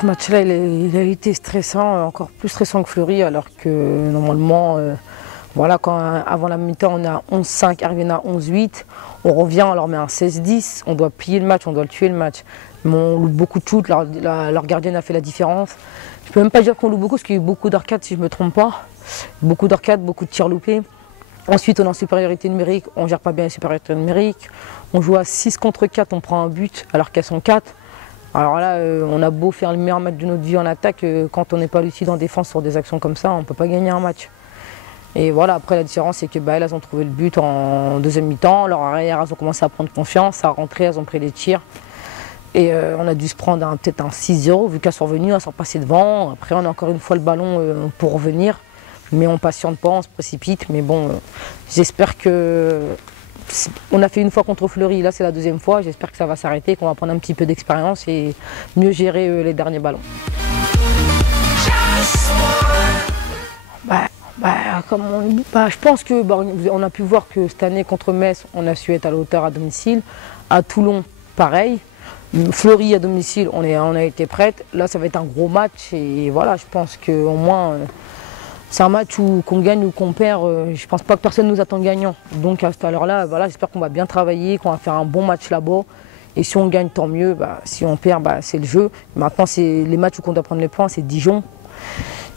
Ce match-là, il a été stressant, encore plus stressant que Fleury, alors que normalement, voilà, avant la mi-temps, on est à 11-5, Hervé à 11-8, on revient, on leur met un 16-10, on doit plier le match, on doit le tuer le match. Mais on loupe beaucoup de shoots, leur gardienne a fait la différence. Je peux même pas dire qu'on loupe beaucoup, parce qu'il y a eu beaucoup d'arcades, si je ne me trompe pas. Beaucoup d'arcades, beaucoup de tirs loupés. Ensuite, on est en supériorité numérique, on ne gère pas bien la supériorité numérique. On joue à 6 contre 4, on prend un but, alors qu'elles sont 4. Alors là, on a beau faire le meilleur match de notre vie en attaque, quand on n'est pas lucide en défense sur des actions comme ça, on ne peut pas gagner un match. Et voilà, après la différence, c'est que elles ont trouvé le but en deuxième mi-temps, leur arrière, elles ont commencé à prendre confiance, à rentrer, elles ont pris les tirs. Et on a dû se prendre peut-être un 6-0, vu qu'elles sont revenues, elles sont passées devant. Après, on a encore une fois le ballon pour revenir, mais on ne patiente pas, on se précipite. Mais bon, j'espère que... On a fait une fois contre Fleury, là c'est la deuxième fois, j'espère que ça va s'arrêter, qu'on va prendre un petit peu d'expérience et mieux gérer les derniers ballons. Je pense que on a pu voir que cette année contre Metz, on a su être à la hauteur à domicile. À Toulon, pareil. Fleury à domicile, on a été prête. Là ça va être un gros match et voilà, je pense qu'au moins... C'est un match où qu'on gagne ou qu'on perd, je ne pense pas que personne nous attend gagnant. Donc à cette heure-là, voilà, j'espère qu'on va bien travailler, qu'on va faire un bon match là-bas. Et si on gagne, tant mieux. Si on perd, c'est le jeu. Maintenant, c'est les matchs où on doit prendre les points, c'est Dijon.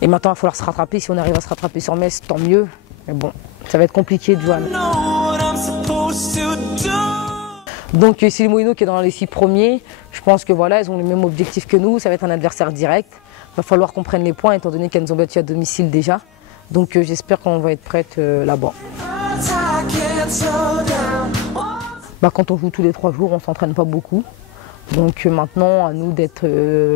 Et maintenant, il va falloir se rattraper. Si on arrive à se rattraper sur Metz, tant mieux. Mais bon, ça va être compliqué de jouer. Donc c'est les Moulineaux qui est dans les 6 premiers. Je pense que voilà, ils ont le même objectif que nous. Ça va être un adversaire direct. Il va falloir qu'on prenne les points étant donné qu'elles nous ont battus à domicile déjà. Donc j'espère qu'on va être prête là-bas. Quand on joue tous les 3 jours, on ne s'entraîne pas beaucoup. Donc maintenant, à nous d'être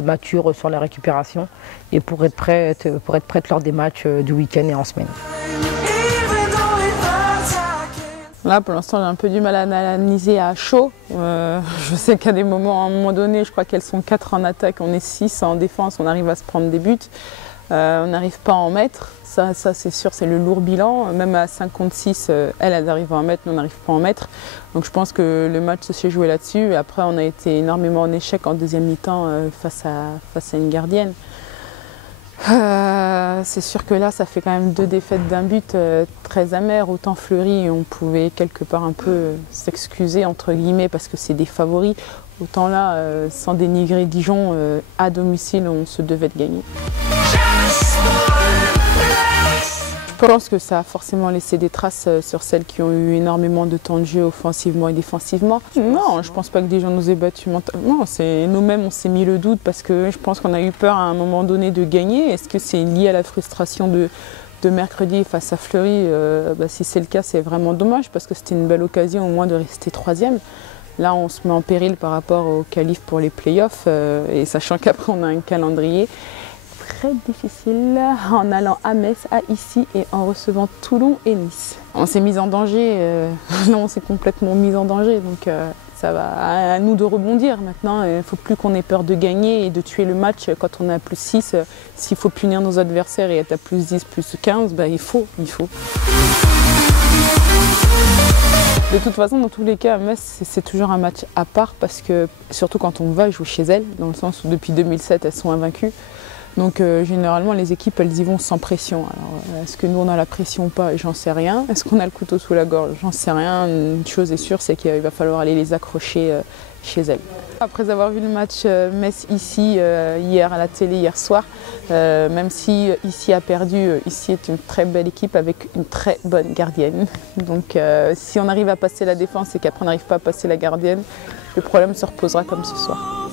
matures sur la récupération et pour être prête lors des matchs du week-end et en semaine. Là, pour l'instant, j'ai un peu du mal à analyser à chaud. Je sais qu'à des moments, à un moment donné, je crois qu'elles sont 4 en attaque, on est 6 en défense, on arrive à se prendre des buts. On n'arrive pas à en mettre. Ça c'est sûr, c'est le lourd bilan. Même à 5 contre 6, elles arrivent à en mettre, nous on n'arrive pas à en mettre. Donc je pense que le match s'est joué là-dessus. Et après, on a été énormément en échec en deuxième mi-temps face à une gardienne. C'est sûr que là, ça fait quand même 2 défaites d'un but très amères. Autant Fleury, on pouvait quelque part un peu s'excuser, entre guillemets, parce que c'est des favoris. Autant là, sans dénigrer Dijon, à domicile, on se devait de gagner. Je pense que ça a forcément laissé des traces sur celles qui ont eu énormément de temps de jeu offensivement et défensivement. Non, je pense pas que Dijon nous ait battus mentalement. Nous-mêmes, on s'est mis le doute parce que je pense qu'on a eu peur à un moment donné de gagner. Est-ce que c'est lié à la frustration de mercredi face à Fleury? Si c'est le cas, c'est vraiment dommage parce que c'était une belle occasion au moins de rester 3e. Là, on se met en péril par rapport au qualif pour les playoffs et sachant qu'après, on a un calendrier très difficile en allant à Metz, à Issy et en recevant Toulon et Nice. On s'est mis en danger, là on s'est complètement mis en danger, donc ça va à nous de rebondir. Maintenant, il ne faut plus qu'on ait peur de gagner et de tuer le match quand on est à plus 6. S'il faut punir nos adversaires et être à plus 10, plus 15, il faut. De toute façon, dans tous les cas, Metz, c'est toujours un match à part parce que, surtout quand on va jouer chez elles, dans le sens où depuis 2007, elles sont invaincues. Donc généralement, les équipes, elles y vont sans pression. Alors, est-ce que nous, on a la pression ou pas? J'en sais rien. Est-ce qu'on a le couteau sous la gorge? J'en sais rien. Une chose est sûre, c'est qu'il va falloir aller les accrocher chez elles. Après avoir vu le match Metz-Issy hier à la télé, hier soir, même si Issy a perdu, Issy est une très belle équipe avec une très bonne gardienne. Donc si on arrive à passer la défense et qu'après on n'arrive pas à passer la gardienne, le problème se reposera comme ce soir.